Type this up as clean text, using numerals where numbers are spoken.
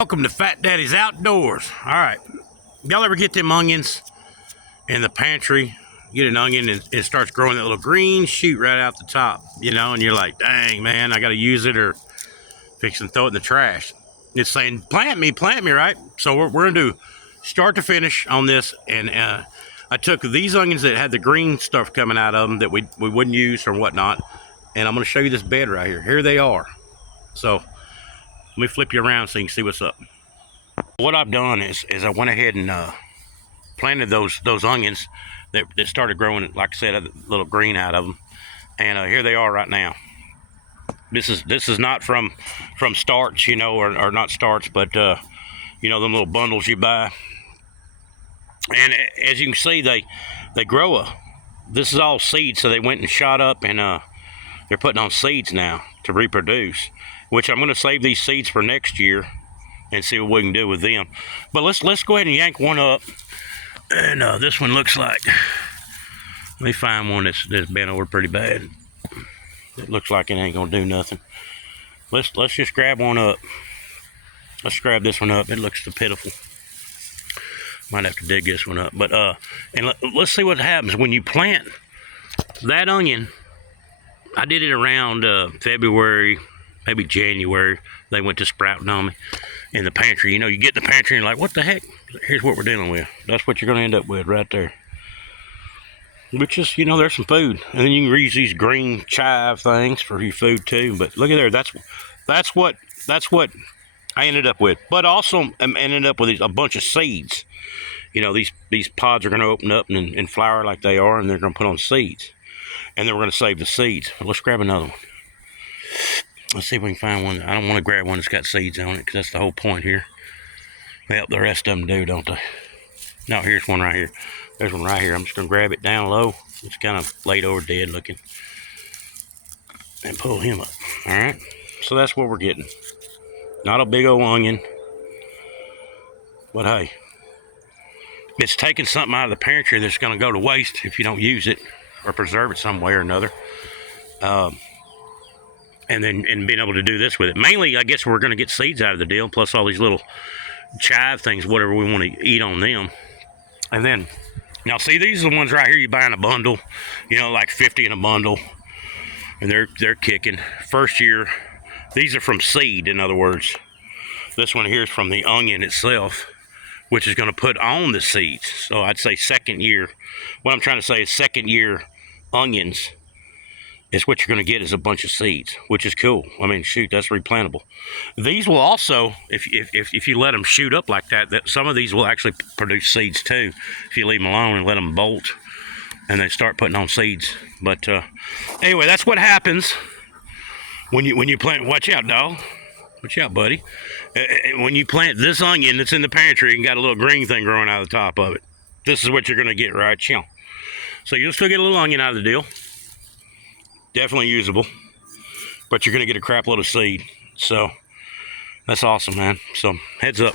Welcome to Fat Daddy's Outdoors. All right, y'all ever get them onions in the pantry? Get an onion and it starts growing that little green shoot right out the top, you know, and you're like, dang, man, I got to use it or fix and throw it in the trash. It's saying, plant me, right? So we're going to do start to finish on this. And I took these onions that had the green stuff coming out of them that we wouldn't use or whatnot. And I'm going to show you this bed right here. Here they are. So let me flip you around so you can see what's up. What I've done is I went ahead and planted those onions that started growing, like I said, a little green out of them, and here they are right now. This is not from starts, you know, or not starts, but you know, them little bundles you buy. And as you can see, they grow this is all seeds, so they went and shot up, and they're putting on seeds now to reproduce, which I'm going to save these seeds for next year and see what we can do with them. But let's go ahead and yank one up. And this one looks like, let me find one that's bent over pretty bad. It looks like it ain't gonna do nothing. Let's just grab one up. Let's grab this one up. It looks so pitiful. Might have to dig this one up. But and let's see what happens when you plant that onion. I did it around February, maybe January. They went to sprouting on me in the pantry. You know, you get in the pantry and you're like, what the heck? Here's what we're dealing with. That's what you're going to end up with right there. Which is, you know, there's some food. And then you can reuse these green chive things for your food too. But look at there. That's what I ended up with. But also I ended up with a bunch of seeds. You know, these pods are going to open up and flower like they are, and they're going to put on seeds. And then we're going to save the seeds. But let's grab another one. Let's see if we can find one. I don't want to grab one that's got seeds on it, because that's the whole point here. Well, the rest of them do, don't they? No, here's one right here. There's one right here. I'm just going to grab it down low. It's kind of laid over dead looking. And pull him up. All right. So that's what we're getting. Not a big old onion. But hey, it's taking something out of the pantry that's going to go to waste if you don't use it or preserve it some way or another. And being able to do this with it. Mainly, I guess we're going to get seeds out of the deal, plus all these little chive things, whatever we want to eat on them. And then, now see, these are the ones right here you buy in a bundle, you know, like 50 in a bundle. And they're kicking. First year, these are from seed, in other words. This one here is from the onion itself, which is going to put on the seeds. So I'd say second year. What I'm trying to say is second year onions is what you're going to get is a bunch of seeds, which is cool. I mean, shoot, that's replantable. These will also, if you let them shoot up like that, some of these will actually produce seeds too, if you leave them alone and let them bolt, and they start putting on seeds. But anyway, that's what happens when you plant. Watch out, dog. Watch out, buddy. When you plant this onion that's in the pantry and got a little green thing growing out of the top of it, this is what you're going to get, right? So you'll still get a little onion out of the deal. Definitely usable, but you're going to get a crap load of seed. So that's awesome, man. So heads up.